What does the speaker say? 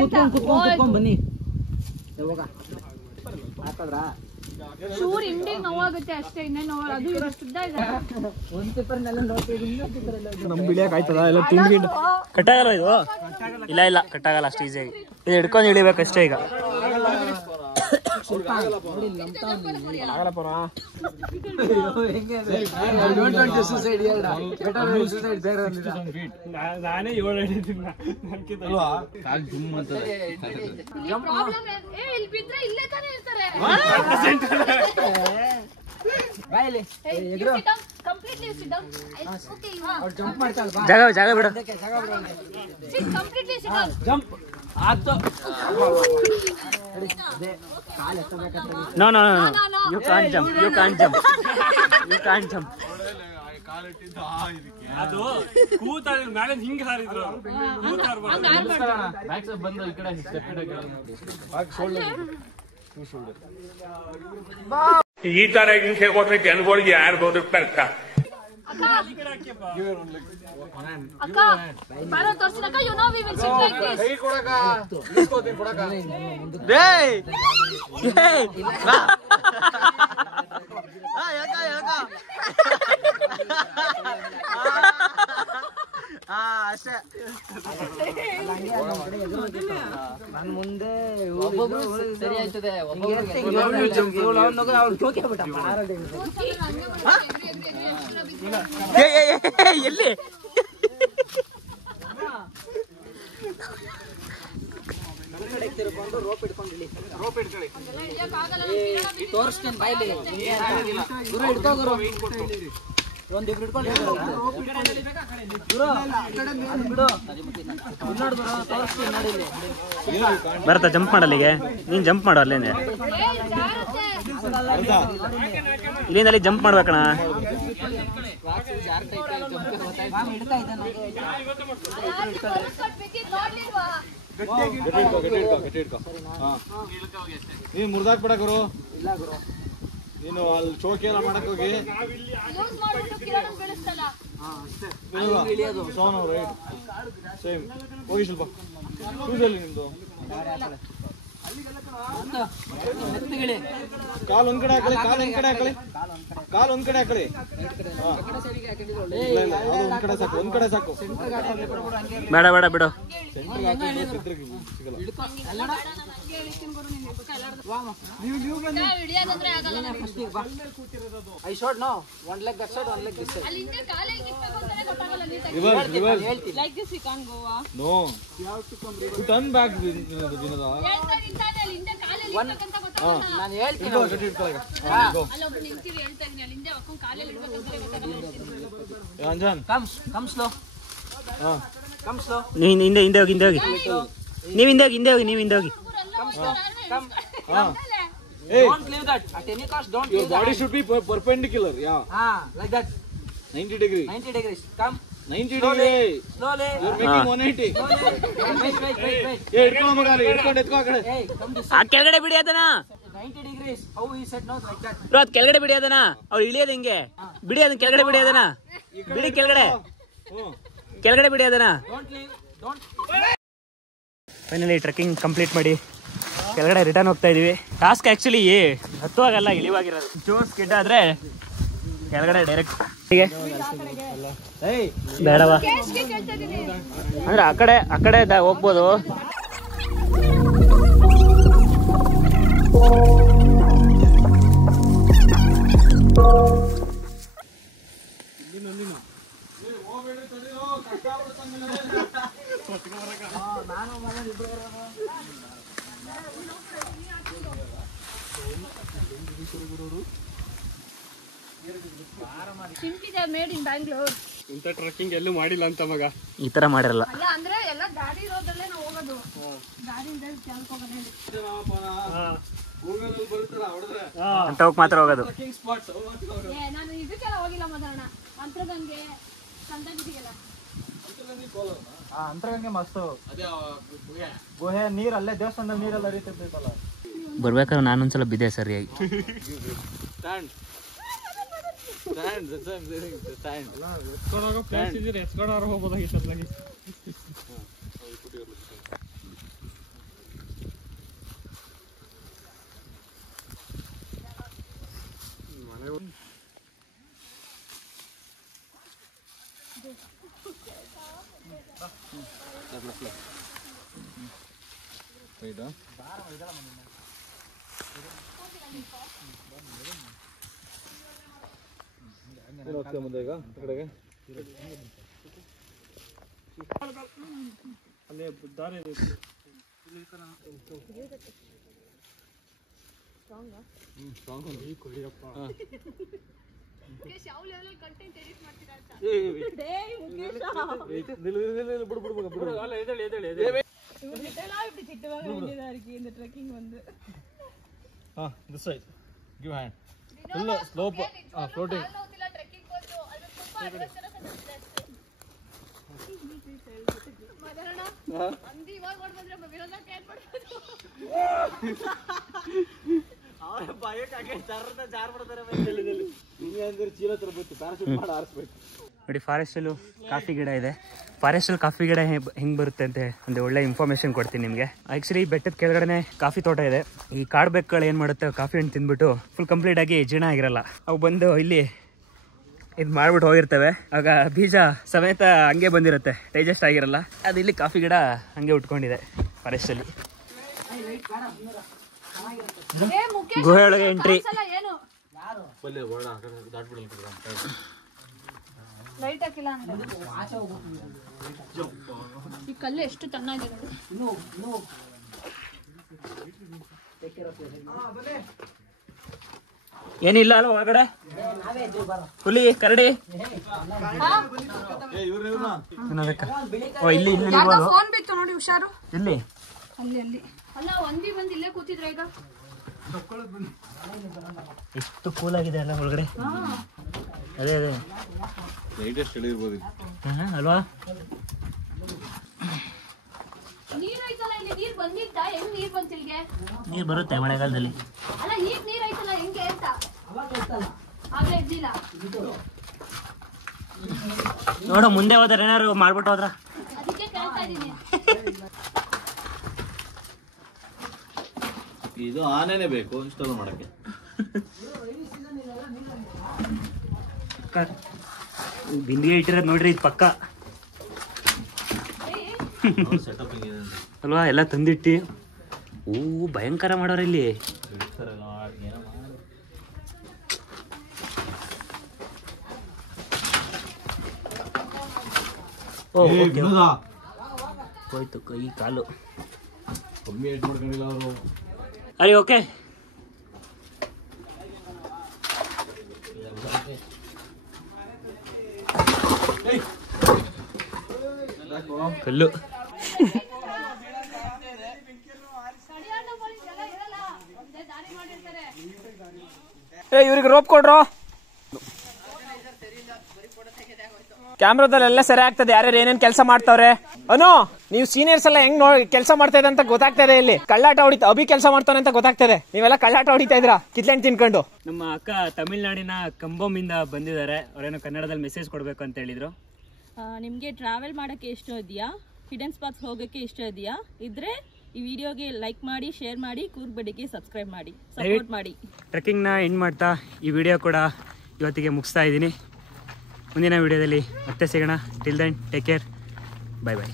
ಕುತ್ಕೊಂಡ್ ಬನ್ನಿ ಹಾಕದ್ರಾ ಚೂರ್ ಇಂಡಿಗೆ ನೋವಾಗುತ್ತೆ ಅಷ್ಟೇ, ಇನ್ನೇನು ಅದು ಶುದ್ಧ ಇದೆ. ಒಂದ್ ಪೇಪರ್ನೆಲ್ಲ ನೋಡ್ತೀವಿ, ನಮ್ ಬಿಳಿಯಕ್ ಆಯ್ತದ ಎಲ್ಲ ತಿಂಡಿ ಕಟ್ಟಾಗಲ್ಲ ಇದು? ಇಲ್ಲ ಇಲ್ಲ ಕಟ್ಟಾಗಲ್ಲ ಅಷ್ಟು ಈಸಿಯಾಗಿ. ಇದು ಹಿಡ್ಕೊಂಡು ಇಳಿಬೇಕಷ್ಟೇ ಈಗ. ನಾನೇ 7 ಹಿಡಿತೀನಿ. ಜಾಗ ಜಾಗ ಬಿಡ. Jump No, no, no, no. You can't jump. You can't jump. You can't jump. ಅದು ಕೂತಾರ ಮೇಲೆ ಹಿಂಗೆ ಹಾರಿದ್ರು. ಬ್ಯಾಕ್ ಸೈಡ್ ಬಂದು ಈ ಕಡೆ ಸ್ಟೆಪ್ ಈ ತರ ಹಿಂಗೆ ಕೊಟ್ರೆ ಜನಗಳಿಗೆ ಯಾರು ಬದುಕ್ತಾರೆ? ಅಕ್ಕ ಬಾರೋ ತೋರ್ಸಿನಕ್ಕ, you know we will sit like this. ಕೈ ಕೊಡಕ ಇಸ್ಕೋತೀನಿ ಕೊಡಕ. ಏಯ್ ಏಯ್ ಬಾ. ಯಾಕ ಯಾಕ ಅಷ್ಟೇ. ನನ್ ಮುಂದೆ ಸರಿ ಆಯ್ತದೆ. ಎಲ್ಲಿ ರೋಪ್ ಇಟ್ಕೊಂಡು ತೋರಿಸ್ತೇನೆ ಬಾಯ್ಲಿ. ಗುರು ಹಿಡ್ಕೋ ಗುರು, ಒಂದಿಬ್ರು ಹಿಡ್ಕೊಂಡು ತೋರಿಸ್ತೀನಿ ನೋಡಿ. ಬರತ್ತಾ ಜಂಪ್ ಮಾಡಲ್ಲಿಗೆ? ನೀನ್ ಜಂಪ್ ಮಾಡು ಅಲ್ಲೇನೆ. ಇಲ್ಲಿಂದ ಅಲ್ಲಿ ಜಂಪ್ ಮಾಡ್ಬೇಕಣ. ನೀನ್ ಮುರ್ದಾಕ್ ಬಿಡ ಗುರು. ಇಲ್ಲ ಗುರು, ನೀನು ಅಲ್ಲಿ ಚೋಕಿ ಎಲ್ಲ ಮಾಡಕ್ ಹೋಗಿ ಸೋನು ರೈಟ್ ಸೇಮ್ ಹೋಗಿ ಸ್ವಲ್ಪ ಶೂಸಲ್ಲಿ ನಿಮ್ದು ಕಾಲ್ ಒಂದ್ ಕಡೆ ಹಾಕಲಿ, ಕಾಲ್ ಒಂದ್ ಕಡೆ ಹಾಕಲಿ, ಕಾಲ್ ಒಂದ್ ಕಡೆ ಹಾಕಲಿ. ಒಂದ್ ಕಡೆ ಸಾಕು, ಒಂದ್ ಕಡೆ ಸಾಕು. ಬೇಡ ಬೇಡ ಬಿಡು. I shot no, one leg that side, one leg this side. Like this we can't go. No, you have to come reverse. Turn back Vinada. ನಾನು ಹೇಳ್ತೀನಿ ಅಲ್ಲೊಬ್ರು ನಿಂತಿರಿ ಹೇಳ್ತಾ ಇದೀನಿ, ಅಲ್ಲಿಂದ ಒಕ್ಕೊಂಡ್ ಕಾಲಲ್ಲಿ ಇಡ್ಬೇಕಂದ್ರೆ ಗೊತ್ತಾಗಲ್ಲ. Anjan come slow. come slow. ನೀ ಹಿಂದೆ ಹಿಂದೆ ಹೋಗಿ, ಹಿಂದೆ ಹೋಗಿ. ನೀವು ಹಿಂದೆ ಹೋಗಿ, ಹಿಂದೆ ಹೋಗಿ, ನೀವು ಹಿಂದೆ ಹೋಗಿ. come slow. come. Hey, don't leave that. At any cost, don't leave that. Your body should be perpendicular. Yeah. Like that. 90 degree. 90 degrees. Come. 90 degree. Slowly. You're making 180. Wait. ಏ ಹಿಡ್ಕೊ ಮಗ, ಹಿಡ್ಕೊಂಡು ಎತ್ಕೋ ಆ ಕಡೆ. Hey, come this ಆ side. ಕೆಳಗಡೆ ಬಿಡಿ ಅದನ್ನ. 90 degrees. How he said no, like that. Bro ಅದು ಕೆಳಗಡೆ ಬಿಡಿ ಅದನ್ನ. ಅವ್ರು ಇಳಿಯೋದು ಹಿಂಗೆ. ಬಿಡಿ ಅದನ್ನ ಕೆಳಗಡೆ ಬಿಡಿ ಅದನ್ನ. ಬಿಡಿ ಕೆಳಗಡೆ. ಕೆಳಗಡೆ ಬಿಡಿ ಅದನ್ನ. Don't leave. Don't. Finally trekking complete ಮಾಡಿ ಕೆಳಗಡೆ ರಿಟರ್ನ್ ಹೋಗ್ತಾ ಇದೀವಿ. ಟಾಸ್ಕ್ ಆ್ಯಕ್ಚುಲಿ ಹತ್ತುವಾಗಲ್ಲ, ಇಳಿವಾಗಿರೋದು. ಜೋಸ್ ಗಿಡ್ಡ ಆದರೆ ಕೆಳಗಡೆ ಡೈರೆಕ್ಟ್ ಬೇಡವಾ ಅಂದ್ರೆ ಆ ಕಡೆ ಹೋಗ್ಬೋದು. Made in Bangalore. ಇಂಥ ಟ್ರೆಕ್ಕಿಂಗ್ ಎಲ್ಲೂ ಮಾಡಿಲ್ಲ ಅಂತ ಮಗ. ಈ ತರ ಮಾಡಿರಲ್ಲ. ಅಲ್ಲ ಅಂದ್ರೆ ಎಲ್ಲ ಗಾಡಿ ರೋಡಲ್ಲೇ ನಾವು ಹೋಗೋದು, ಗಾಡಿಯಿಂದ ಕೆಳಕ್ಕೆ ಹೋಗೋಣ ಅಂತ ಹೋಗಿ ಮಾತ್ರ ಹೋಗೋದು. ನಾನು ಇದಕ್ಕೆಲ್ಲ ಹೋಗಿಲ್ಲ ಮಾತಾಡೋಣ. ಅಂತರಗಂಗೆ ಸಂತಗಿರಿಗೆಲ್ಲ ಅಂತರಗಂಗೆ ಮಸ್ತು ಗುಹೆ, ನೀರಲ್ಲೇ ದೇವಸ್ಥಾನದ ನೀರೆಲ್ಲ ಹರಿತಿರ್ತೈತಲ್ಲ. ಬರ್ಬೇಕಾದ್ರೆ ನಾನೊಂದ್ಸಲ ಬಿದ್ದೆ ಸರಿಯಾಗಿ. ಯಾವ ಲೆವೆಲ್ ಕಂಟೆಂಟ್ ಎಡಿಟ್ ಮಾಡ್ತೀರಾ ಅಂತ ಟ್ರೆಕ್ಕಿಂಗ್ ಒಂದು this side give hand full slope floating trekking ಬಂದು ಅದು ತುಂಬಾ ಅಡ್ವೆಂಚರಸ್ ಅನಿಸುತ್ತೆ ಮದರಣ ಅಂದಿ ಇವಾಗ ಮಾಡ್ಬಂದ್ರೆ ವಿರೋಧ ಕೇಳ್ ಮಾಡ್ಬೋದು ಅವರ ಬಾಯಕ್ಕೆ ಜಾರ್ ಜಾರ್ ಮಾಡ್ತಾರೆ ಹಿಂಗೆ ಅಂದ್ರೆ ಚೀಲ ತರಬೇಕು ಪ್ಯಾರಾಶೂಟ್ ಮಾಡಿ ಆರಿಸ್ಬೇಕು ನೋಡಿ. ಫಾರೆಸ್ಟಲ್ಲೂ ಕಾಫಿ ಗಿಡ ಇದೆ. ಫಾರೆಸ್ಟಲ್ಲಿ ಕಾಫಿ ಗಿಡ ಹೆಂಗೆ ಬರುತ್ತೆ ಅಂತ ಒಂದು ಒಳ್ಳೆ ಇನ್ಫಾರ್ಮೇಶನ್ ಕೊಡ್ತೀನಿ ನಿಮಗೆ. ಆ್ಯಕ್ಚುಲಿ ಬೆಟ್ಟದ ಕೆಳಗಡೆ ಕಾಫಿ ತೋಟ ಇದೆ. ಈ ಕಾಡು ಬೆಕ್ಕುಗಳು ಏನು ಮಾಡುತ್ತೆ, ಕಾಫಿ ಹಣ್ಣು ತಿಂದ್ಬಿಟ್ಟು ಫುಲ್ ಕಂಪ್ಲೀಟ್ ಆಗಿ ಜೀರ್ಣ ಆಗಿರಲ್ಲ. ಅವು ಬಂದು ಇಲ್ಲಿ ಇದು ಮಾಡ್ಬಿಟ್ಟು ಹೋಗಿರ್ತವೆ. ಆಗ ಬೀಜ ಸಮೇತ ಹಂಗೆ ಬಂದಿರುತ್ತೆ, ಡೈಜೆಸ್ಟ್ ಆಗಿರಲ್ಲ. ಅದು ಇಲ್ಲಿ ಕಾಫಿ ಗಿಡ ಹಂಗೆ ಉಟ್ಕೊಂಡಿದೆ ಫಾರೆಸ್ಟಲ್ಲಿ. ಗುಹೆ ಒಳಗೆ ಎಂಟ್ರಿ. ಏನು ಲೈಟ್ ಹಾಕಿಲ್ಲ ಅಂದ್ರೆ ಈ ಕಲ್ಲು ಎಷ್ಟು ಚೆನ್ನಾಗಿದೆ ಏನಿಲ್ಲ ಅಲ್ಲ ಒಳಗಡೆ. ಹುಲಿ, ಕರಡಿ ಇಲ್ಲಿ ಫೋನ್ ಬಿತ್ತು ನೋಡಿ, ಹುಷಾರು. ಇಲ್ಲಿ ಅಲ್ಲಿ ಅಲ್ಲ ಒಂದಿ ಬಂದು ಇಲ್ಲೇ ಕೂತಿದ್ರ ಈಗ. ಎಷ್ಟು ಕೂಲ್ ಆಗಿದೆ ಅಲ್ಲ ಒಳಗಡೆ. ಅದೇ ಅದೇ ಅಲ್ವಾ. ನೀರ್ ಐತಲ್ಲ ಇಲ್ಲಿ, ನೀರ್ ಬಂದಿತ್ತ? ಹೆಂಗ್ ನೀರ್ ಬಂತ ಇಲ್ಲಿಗೆ? ನೀರು ಬರುತ್ತೆ ಮಳೆಗಾಲದಲ್ಲಿ. ಅಲ್ಲ ಈಗ ನೀರ್ ಐತಲ್ಲ ಹೆಂಗೆ ಅಂತ ಆಗ್ಲೇ ಇದ್ದಿಲ್ಲ. ನೋಡು ಮುಂದೆ ಹೋದ್ರೆ ಏನಾರು ಮಾಡ್ಬಿಟ್ಟು ಹೋದ್ರ. ಅದಕ್ಕೆ ಕೇಳ್ತಾ ಇದೀನಿ. ಇದು ಆನೆನೇ ಬೇಕು ಇಷ್ಟೆಲ್ಲ ಮಾಡಕ್ಕೆ. ಬಿಂದಿಗೆ ಇಟ್ಟಿರೋದು ನೋಡ್ರಿ, ಇದು ಪಕ್ಕ ಸೆಟಪ್ ಅಲ್ವಾ. ಎಲ್ಲ ತಂದಿಟ್ಟು ಭಯಂಕರ ಮಾಡೋರು ಇಲ್ಲಿ. ಹೋಯ್ತು ಕೈ ಕಾಲು. ಕಮ್ಮಿ ಏಟ್ ಮಾಡ್ಕೊಂಡಿಲ್ಲ ಅವರು. ಅರೆ ಓಕೆ. ಕಲ್ಲು ಇವ್ರಿಗೆ ರೋಪ್ ಕೊಡ್ರು. ಕ್ಯಾಮ್ರಾದಲ್ಲೆಲ್ಲ ಸರಿ ಆಗ್ತದೆ, ಯಾರ್ಯಾರು ಏನೇನ್ ಕೆಲಸ ಮಾಡ್ತಾವ್ರೆ. ಅನು ನೀವು ಸೀನಿಯರ್ಸ್ ಎಲ್ಲ ಹೆಂಗ್ ಕೆಲಸ ಮಾಡ್ತಾ ಇದೆ ಅಂತ ಗೊತ್ತಾಗ್ತದೆ. ಇಲ್ಲಿ ಕಳ್ಳಾಟ ಹೊಡಿತಾ ಅಭಿ ಕೆಲಸ ಮಾಡ್ತಾನೆ ಅಂತ ಗೊತ್ತಾಗ್ತದೆ. ನೀವೆಲ್ಲ ಕಳ್ಳಾಟ ಹೊಡಿತಾ ಇದ್ರಾ ಕಿತ್ಲೆಂಟ್ ತಿನ್ಕೊಂಡು. ನಮ್ಮ ಅಕ್ಕ ತಮಿಳ್ನಾಡಿನ ಕಂಬೋಮಿಂದ ಬಂದಿದ್ದಾರೆ. ಅವರೇನೋ ಕನ್ನಡದಲ್ಲಿ ಮೆಸೇಜ್ ಕೊಡ್ಬೇಕು ಅಂತ ಹೇಳಿದ್ರು. ನಿಮಗೆ ಟ್ರಾವೆಲ್ ಮಾಡೋಕ್ಕೆ ಇಷ್ಟ ಇದೆಯಾ, ಹಿಡನ್ ಸ್ಪಾಟ್ಸ್ ಹೋಗೋಕ್ಕೆ ಇಷ್ಟ ಇದೆಯಾ ಇದ್ರೆ ಈ ವಿಡಿಯೋಗೆ ಲೈಕ್ ಮಾಡಿ, ಶೇರ್ ಮಾಡಿ, ಕೂರ್ಗ್ ಬಡಿಗೆ ಸಬ್ಸ್ಕ್ರೈಬ್ ಮಾಡಿ, ಸಪೋರ್ಟ್ ಮಾಡಿ. ಟ್ರೆಕ್ಕಿಂಗ್ನ ಎಂಡ್ ಮಾಡ್ತಾ ಈ ವಿಡಿಯೋ ಕೂಡ ಇವತ್ತಿಗೆ ಮುಗಿಸ್ತಾ ಇದ್ದೀನಿ. ಮುಂದಿನ ವಿಡಿಯೋದಲ್ಲಿ ಮತ್ತೆ ಸಿಗೋಣ. Till then take care, bye by.